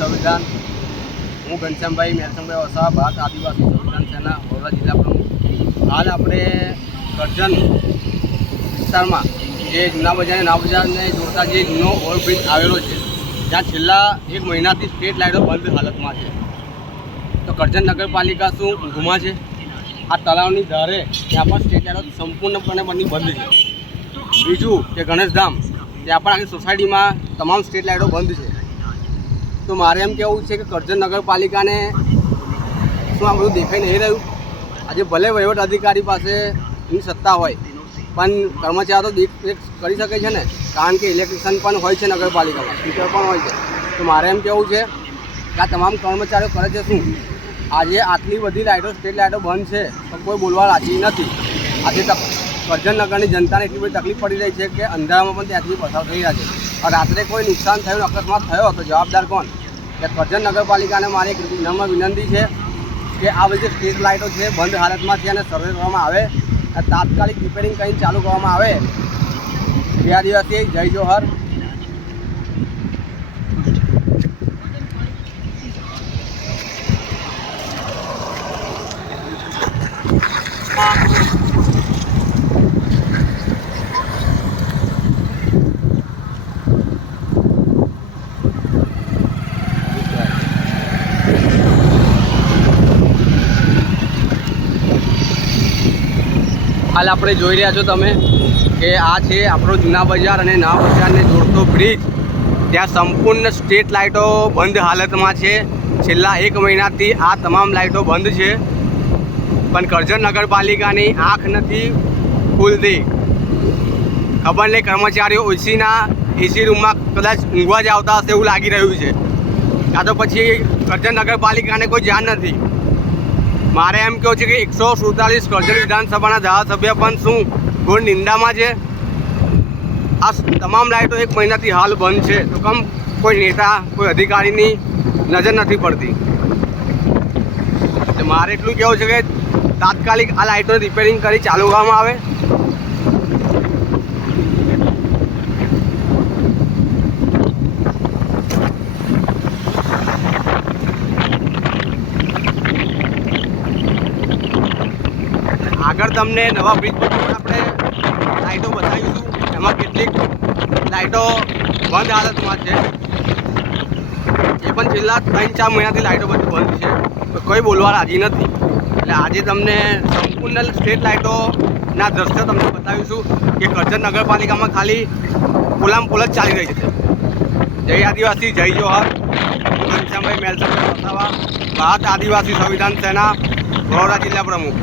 સંવિધાન। હું ઘનશ્યામભાઈ મેરસમભાઈ વસાવા, ભારત આદિવાસી સંવિધાન સેના વડોદરા જિલ્લા પ્રમુખ। હાલ આપણે કરજણ વિસ્તારમાં જે જૂના બજાર અને નવા બજારને જોડતા જે જૂનો ઓવરબ્રિજ આવેલો છે, જ્યાં છેલ્લા 1 મહિનાથી સ્ટ્રીટ લાઇટો બંધ હાલતમાં છે। તો કરજણ નગરપાલિકા શું ઊંઘમાં છે? આ તળાવની ધારે ત્યાં પણ સ્ટ્રીટ લાઇટો સંપૂર્ણપણે બંધ છે। બીજું કે ગણેશધામ, ત્યાં પણ આખી સોસાયટીમાં તમામ સ્ટ્રીટ લાઇટો બંધ છે। તો મારે એમ કહેવું છે કે કરજણ નગરપાલિકાને શું આ બધું દેખાઈ નહીં રહ્યું? આજે ભલે વહીવટ અધિકારી પાસે એની સત્તા હોય, પણ કર્મચારીઓ તો દેખરેખ કરી શકે છે ને, કારણ કે ઇલેક્ટ્રિશિયન પણ હોય છે નગરપાલિકામાં, સ્પીકર પણ હોય છે। તો મારે એમ કહેવું છે કે આ તમામ કર્મચારીઓ કરે છે શું? આજે આટલી બધી લાઇટો, સ્ટ્રીટ લાઇટો બંધ છે તો કોઈ બોલવા રાજી નથી। આજે કરજણ નગરની જનતાને એટલી બધી તકલીફ પડી રહી છે કે અંધારામાં પણ ત્યાંથી પસાર થઈ રહ્યા છે। અને રાત્રે કોઈ નુકસાન થયું, અકસ્માત થયો તો જવાબદાર કોણ? એટલે કરજણ નગરપાલિકાને મારી એક નમ્ર વિનંતી છે કે આ બધી સ્ટ્રીટ લાઇટો છે બંધ હાલતમાં છે અને સર્વે કરવામાં આવે અને તાત્કાલિક રિપેરિંગ કરીને ચાલુ કરવામાં આવે। જય આદિવાસી, જય જોહર। હાલ આપણે જોઈ રહ્યા છો તમે કે આ છે આપણો જૂના બજાર અને નવા બજારને જોડતો બ્રિજ। ત્યાં સંપૂર્ણ સ્ટ્રીટ લાઇટો બંધ હાલતમાં છે। છેલ્લા 1 મહિનાથી આ તમામ લાઇટો બંધ છે, પણ કરજણ નગરપાલિકાની આંખ નથી ખુલતી। ખબર નહીં, કર્મચારીઓ એસી રૂમમાં કદાચ ઊંઘવા જ આવતા હશે એવું લાગી રહ્યું છે, કાં તો પછી કરજણ નગરપાલિકાને કોઈ જાણ નથી। મારે એમ કહું છે કે 147 કરજણ વિધાનસભાના ધારાસભ્ય પણ શું ઘોર નિંદામાં છે? આ તમામ લાઇટો 1 મહિનાથી હાલ બંધ છે, તો કેમ કોઈ નેતા, કોઈ અધિકારીની નજર નથી પડતી? એટલે મારે એટલું કહેવું છે કે તાત્કાલિક આ લાઇટોને રિપેરિંગ કરી ચાલુ કરવામાં આવે। આગળ તમને નવા બ્રિજ પર આપણે લાઇટો બતાવીશું, એમાં કેટલીક લાઇટો બંધ હાલતમાં છે। એ પણ છેલ્લા 3-4 મહિનાથી લાઇટો બધી બંધ છે, તો કોઈ બોલવા રાજી નથી। એટલે આજે તમને સંપૂર્ણ સ્ટ્રીટ લાઇટોના દ્રશ્યો તમને બતાવીશું કે કરજણ નગરપાલિકામાં ખાલી પોલામ-પોલ જ ચાલી રહી છે। જય આદિવાસી, જય જોહર। ઘનશ્યામભાઈ મેરસમભાઈ વસાવા, ભારત આદિવાસી સંવિધાન સેના વડોદરા જિલ્લા પ્રમુખ।